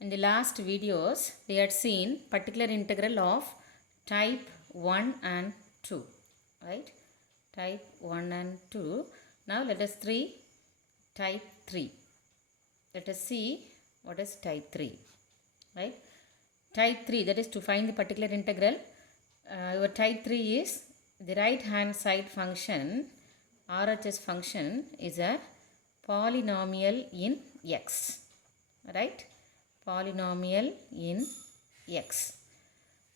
In the last videos, we had seen particular integral of type 1 and 2, right? Type 1 and 2. Now let us see type 3. Let us see what is type 3, right? Type 3, that is to find the particular integral. Your type 3 is the right hand side function, RHS function, is a polynomial in x, right? Polynomial in x.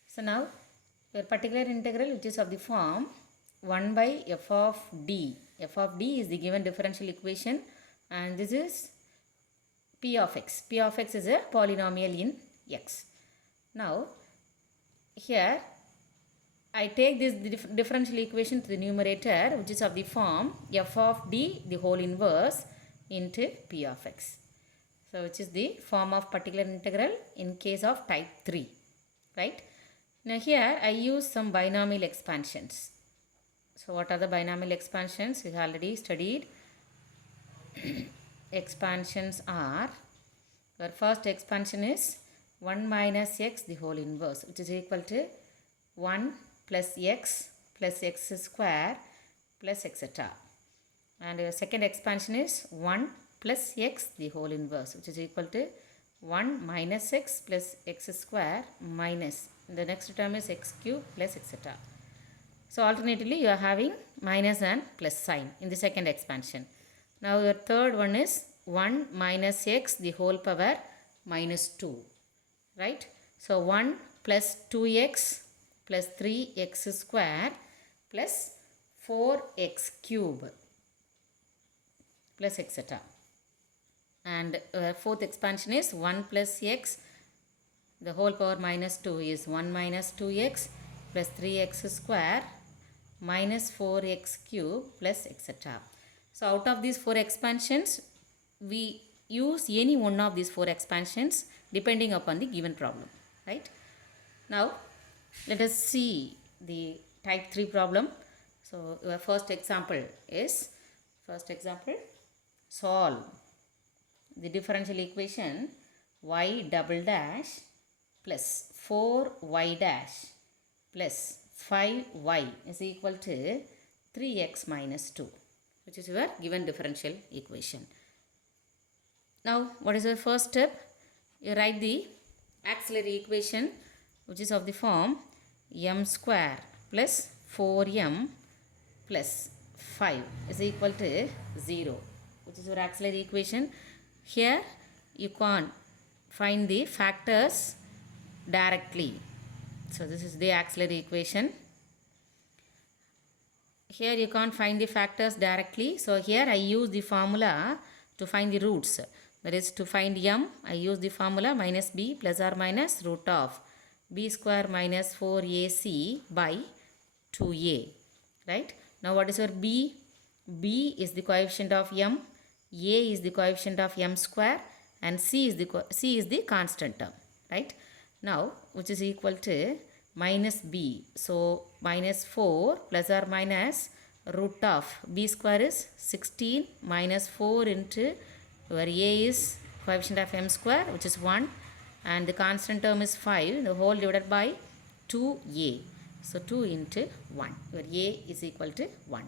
So now your particular integral, which is of the form 1 by f of d. F of d is the given differential equation, and this is p of x. P of x is a polynomial in x. Now here I take this differential equation to the numerator, which is of the form f of d the whole inverse into p of x. So which is the form of particular integral in case of type 3, right? Now here I use some binomial expansions. So what are the binomial expansions? We have already studied. Expansions are, our first expansion is 1 minus x the whole inverse, which is equal to 1 plus x square plus etc. And your second expansion is 1 plus x the whole inverse, which is equal to 1 minus x plus x square minus, the next term is x cube plus etc. So alternatively you are having minus and plus sign in the second expansion. Now your third one is 1 minus x the whole power minus 2, right? So 1 plus 2x plus 3x square plus 4x cube plus etc. And fourth expansion is 1 plus x the whole power minus 2 is 1 minus 2x plus 3x square minus 4x cube plus etc. So out of these 4 expansions, we use any one of these 4 expansions depending upon the given problem, right? Now let us see the type 3 problem. So your first example is, solve the differential equation y double dash plus 4y dash plus 5y is equal to 3x minus 2, which is your given differential equation. Now what is the first step? You write the auxiliary equation, which is of the form m square plus 4m plus 5 is equal to 0, which is your auxiliary equation. Here you can't find the factors directly. So this is the auxiliary equation. Here you can't find the factors directly. So here I use the formula to find the roots. That is, to find m, I use the formula minus b plus or minus root of b square minus 4ac by 2a, right? Now what is your b? B is the coefficient of m, a is the coefficient of m square, and c is the constant term, right? Now which is equal to minus b. So minus 4 plus or minus root of b square is 16 minus 4 into where a is coefficient of m square, which is 1, and the constant term is 5, the whole divided by 2a. So 2 into 1, where a is equal to 1.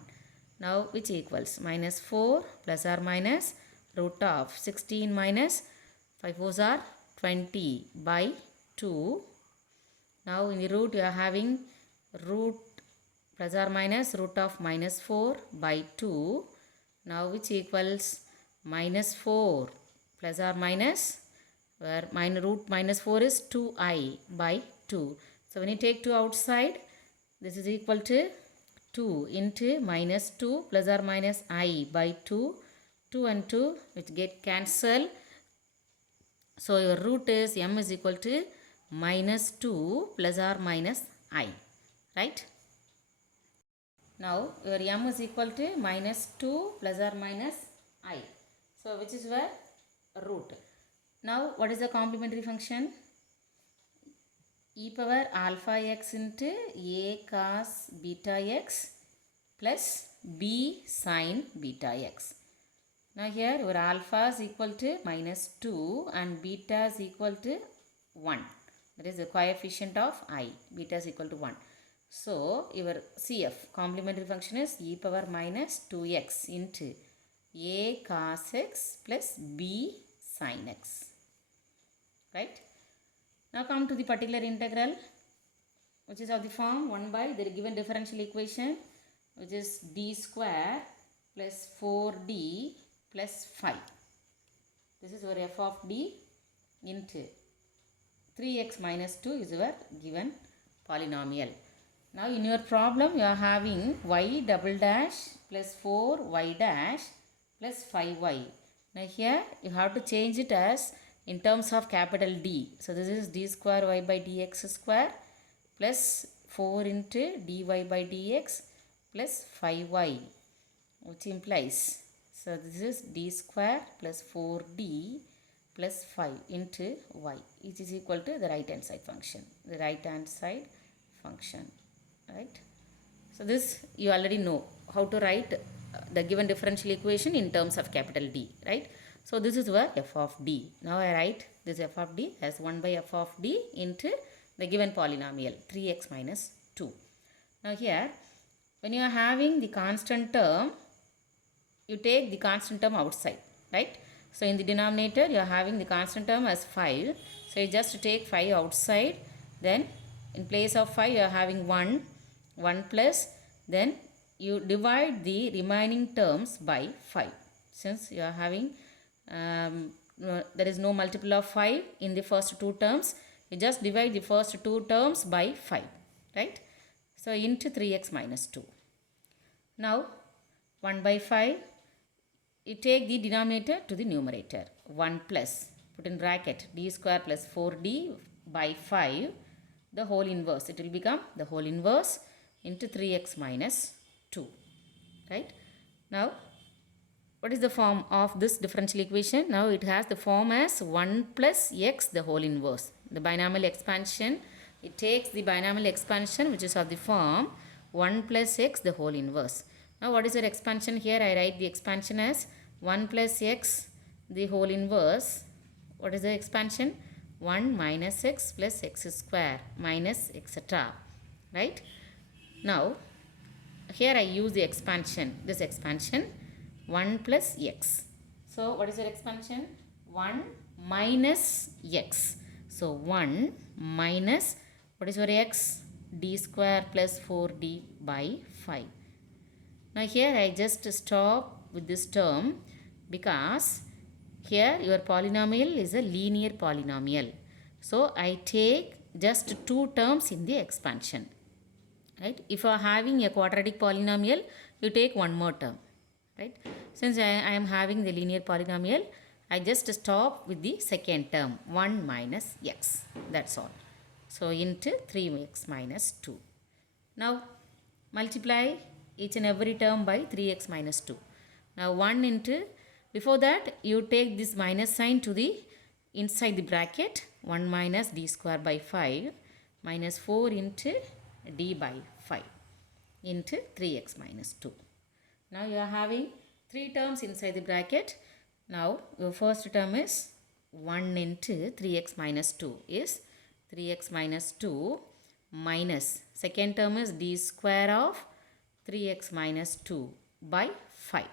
Now which equals minus 4 plus or minus root of 16 minus 5 4s are 20 by 2. Now in the root you are having root plus or minus root of minus 4 by 2. Now which equals minus 4 plus or minus, where root minus 4 is 2i by 2. So when you take 2 outside, this is equal to 2 into minus 2 plus or minus I by 2. 2 and 2 which get cancelled. So your root is m is equal to minus 2 plus or minus I, right? Now your m is equal to minus 2 plus or minus I. So which is your root. Now what is the complementary function? E power alpha x into a cos beta x plus b sin beta x. Now here your alpha is equal to minus 2 and beta is equal to 1. That is the coefficient of I. Beta is equal to 1. So your CF complementary function is e power minus 2x into a cos x plus b sin x. Right? Now come to the particular integral, which is of the form 1 by the given differential equation, which is d square plus 4d plus 5. This is your f of d into 3x minus 2 is your given polynomial. Now in your problem you are having y double dash plus 4y dash plus 5y. Now here you have to change it as in terms of capital D. So this is d square y by dx square plus 4 into dy by dx plus 5y, which implies, so this is d square plus 4d plus 5 into y, which is equal to the right hand side function, right? So this you already know how to write the given differential equation in terms of capital D, right? So this is where f of d. Now I write this f of d as 1 by f of d into the given polynomial 3x minus 2. Now here when you are having the constant term, you take the constant term outside, right? So in the denominator you are having the constant term as 5. So you just take 5 outside, then in place of 5 you are having 1 plus, then you divide the remaining terms by 5. Since you are having there is no multiple of 5 in the first two terms, you just divide the first two terms by 5, right? So into 3x minus 2. Now 1 by 5, you take the denominator to the numerator, 1 plus, put in bracket, d square plus 4d by 5, the whole inverse, it will become the whole inverse into 3x minus 2, right? Now what is the form of this differential equation? Now it has the form as 1 plus x the whole inverse. The binomial expansion, it takes the binomial expansion which is of the form 1 plus x the whole inverse. Now what is your expansion here? I write the expansion as 1 plus x the whole inverse. What is the expansion? 1 minus x plus x square minus etc. Right? Now here I use the expansion, this expansion 1 plus x. So what is your expansion? 1 minus x. So 1 minus, what is your x? D square plus 4d by 5. Now here I just stop with this term because here your polynomial is a linear polynomial. So I take just two terms in the expansion. Right? If you are having a quadratic polynomial, you take one more term. Right? Since I am having the linear polynomial, I just stop with the second term, 1 minus x. That's all. So into 3x minus 2. Now multiply each and every term by 3x minus 2. Now 1 into, before that you take this minus sign to the inside the bracket, 1 minus d square by 5 minus 4 into d by 5 into 3x minus 2. Now you are having three terms inside the bracket. Now your first term is 1 into 3x minus 2 is 3x minus 2 minus, second term is d square of 3x minus 2 by 5,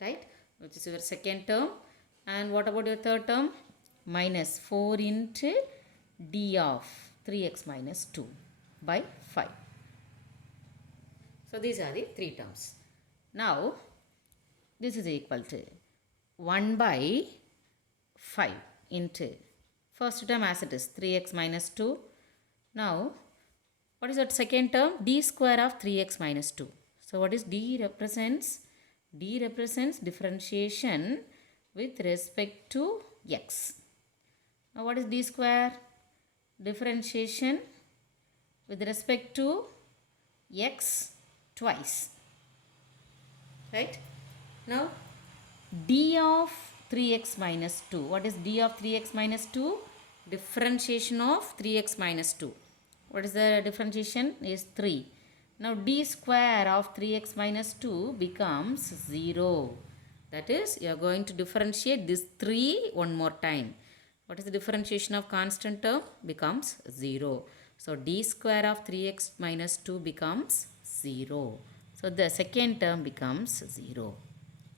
right, which is your second term. And what about your third term? Minus 4 into d of 3x minus 2 by 5. So these are the three terms. Now this is equal to 1 by 5 into first term as it is 3x minus 2. Now what is that second term? D square of 3x minus 2. So what is D represents? D represents differentiation with respect to x. Now what is D square? Differentiation with respect to x twice. Right? Now d of 3x minus 2. What is d of 3x minus 2? Differentiation of 3x minus 2. What is the differentiation? Is 3. Now d square of 3x minus 2 becomes 0. That is, you are going to differentiate this 3 one more time. What is the differentiation of constant term? Becomes 0. So d square of 3x minus 2 becomes 0. So the second term becomes 0.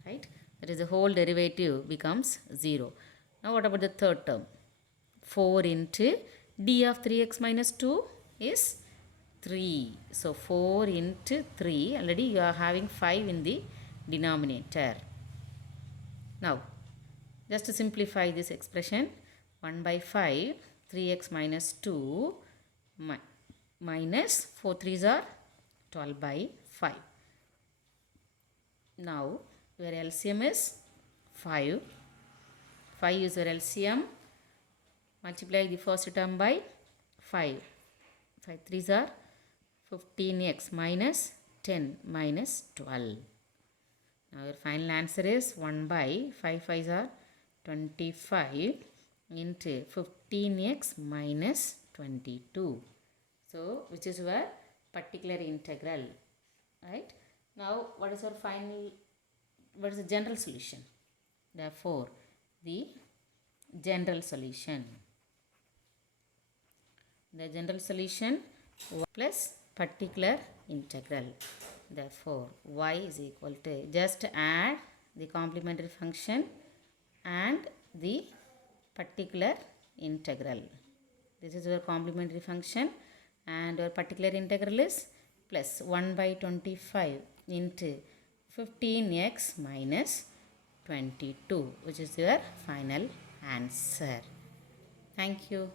Right? That is, the whole derivative becomes 0. Now what about the third term? 4 into d of 3x minus 2 is 3. So 4 into 3. Already you are having 5 in the denominator. Now, just to simplify this expression, 1 by 5, 3x minus 2 minus 4 3s are 12 by 5. Now, your LCM is 5. 5 is your LCM. Multiply the first term by 5. 5 3s are 15x minus 10 minus 12. Now your final answer is 1 by 5 5s are 25 into 15x minus 22. So which is your particular integral, right? Now what is your final, what is the general solution? Therefore the general solution plus particular integral. Therefore y is equal to, just add the complementary function and the particular integral. This is your complementary function and your particular integral is plus 1 by 25 into 15x minus 22, which is your final answer. Thank you.